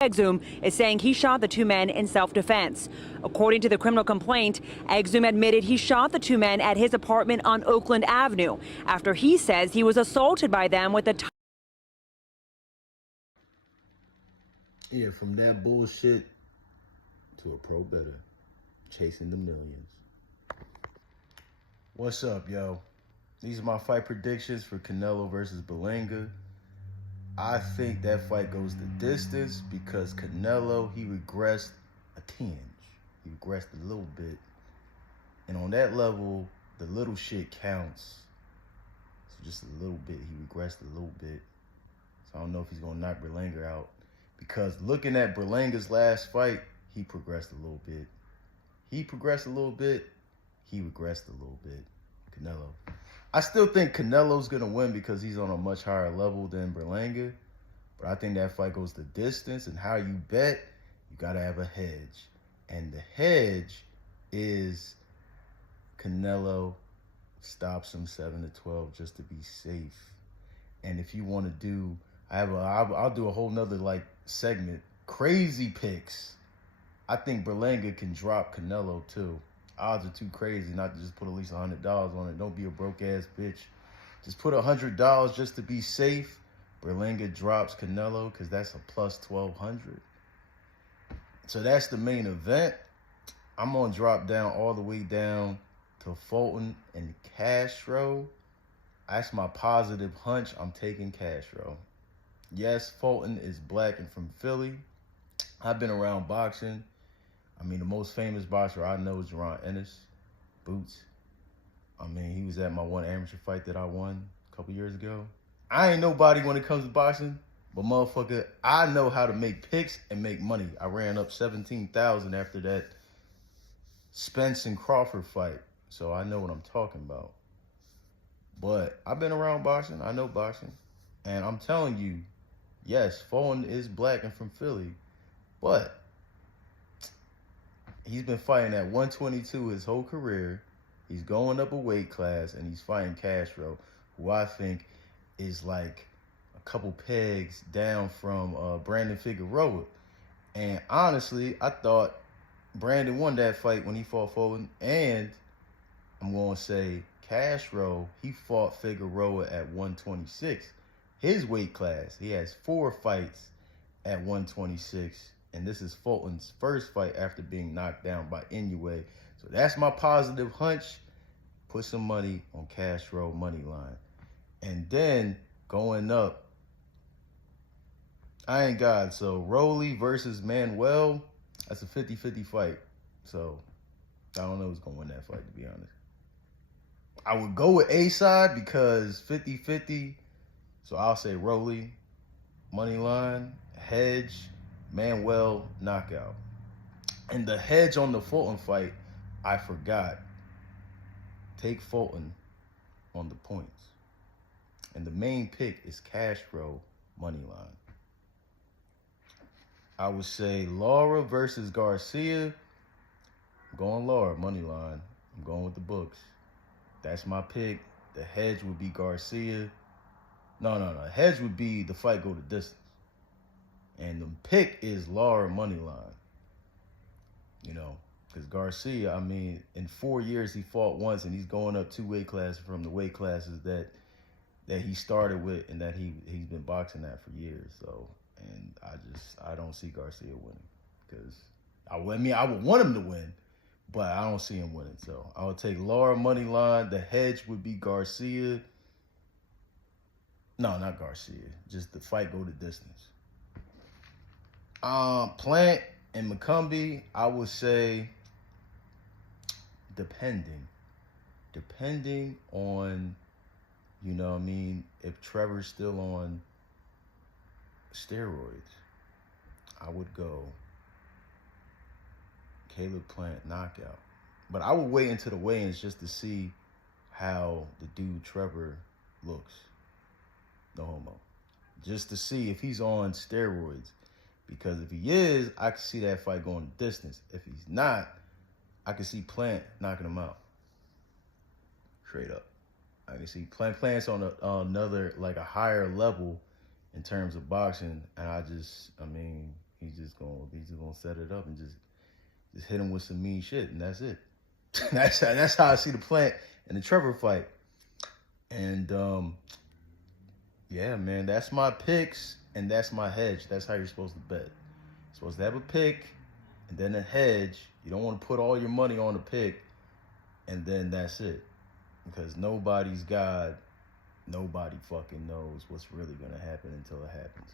Exum is saying he shot the two men in self-defense. According to the criminal complaint, Exum admitted he shot the two men at his apartment on Oakland Avenue after he says he was assaulted by them with a Yeah, from that bullshit to a pro better, chasing the millions. What's up, yo? These are my fight predictions for Canelo versus Berlanga. I think that fight goes the distance because Canelo, he regressed a tinge. He regressed a little bit. And on that level, the little shit counts. So just a little bit. He regressed a little bit. So I don't know if he's going to knock Berlanga out. Because looking at Berlanga's last fight, he progressed a little bit. He progressed a little bit. He regressed a little bit. Canelo. I still think Canelo's going to win because he's on a much higher level than Berlanga. But I think that fight goes the distance. And how you bet, you got to have a hedge. And the hedge is Canelo stops him 7-12 just to be safe. And if you want to do, I'll do a whole nother like segment. Crazy picks. I think Berlanga can drop Canelo too. Odds are too crazy not to just put at least $100 on it. Don't be a broke ass bitch. Just put $100 just to be safe. Berlanga drops Canelo because that's a plus 1,200. So that's the main event. I'm gonna drop down all the way down to Fulton and Castro. That's my positive hunch. I'm taking Castro. Yes, Fulton is black and from Philly. I've been around boxing. I mean, the most famous boxer I know is Ron Ennis, Boots. I mean, he was at my one amateur fight that I won a couple years ago. I ain't nobody when it comes to boxing, but motherfucker, I know how to make picks and make money. I ran up 17,000 after that Spence and Crawford fight, so I know what I'm talking about. But I've been around boxing. I know boxing. And I'm telling you, yes, Fulton is black and from Philly, but he's been fighting at 122 his whole career. He's going up a weight class, and he's fighting Castro, who I think is like a couple pegs down from Brandon Figueroa. And honestly, I thought Brandon won that fight when he fought Fulton. And I'm going to say Castro, he fought Figueroa at 126. His weight class, he has 4 fights at 126. And this is Fulton's first fight after being knocked down by Inoue. So that's my positive hunch. Put some money on Castro money line. And then going up, I ain't God. So Rolly versus Manuel, that's a 50-50 fight. So I don't know who's going to win that fight, to be honest. I would go with A-side because 50-50. So I'll say Rolly, money line, hedge, Manuel, knockout. And the hedge on the Fulton fight, I forgot. Take Fulton on the points. And the main pick is Castro, money line. I would say Laura versus Garcia. I'm going Laura, money line. I'm going with the books. That's my pick. The hedge would be Garcia. No. Hedge would be the fight go the distance. And the pick is Laura money line. You know, because Garcia, I mean, in 4 years he fought once, and he's going up 2 weight classes from the weight classes that he started with and that he's been boxing at for years. So, and I don't see Garcia winning because I would want him to win, but I don't see him winning. So I would take Laura money line. The hedge would be Garcia. No, not Garcia. Just the fight go the distance. Plant and McCumbee, I would say depending on, you know what I mean, if Trevor's still on steroids, I would go Caleb Plant knockout. But I would wait until the weigh-ins just to see how the dude Trevor looks. No homo. Just to see if he's on steroids. Because if he is, I can see that fight going the distance. If he's not, I can see Plant knocking him out. Straight up. I can see Plant's on another, like a higher level in terms of boxing. And I mean, He's just gonna set it up and just hit him with some mean shit, and that's it. that's how I see the Plant and the Trevor fight. And yeah, man, that's my picks and that's my hedge. That's how you're supposed to bet. You're supposed to have a pick and then a hedge. You don't want to put all your money on the pick, and then that's it. Because nobody's God, nobody fucking knows what's really gonna happen until it happens.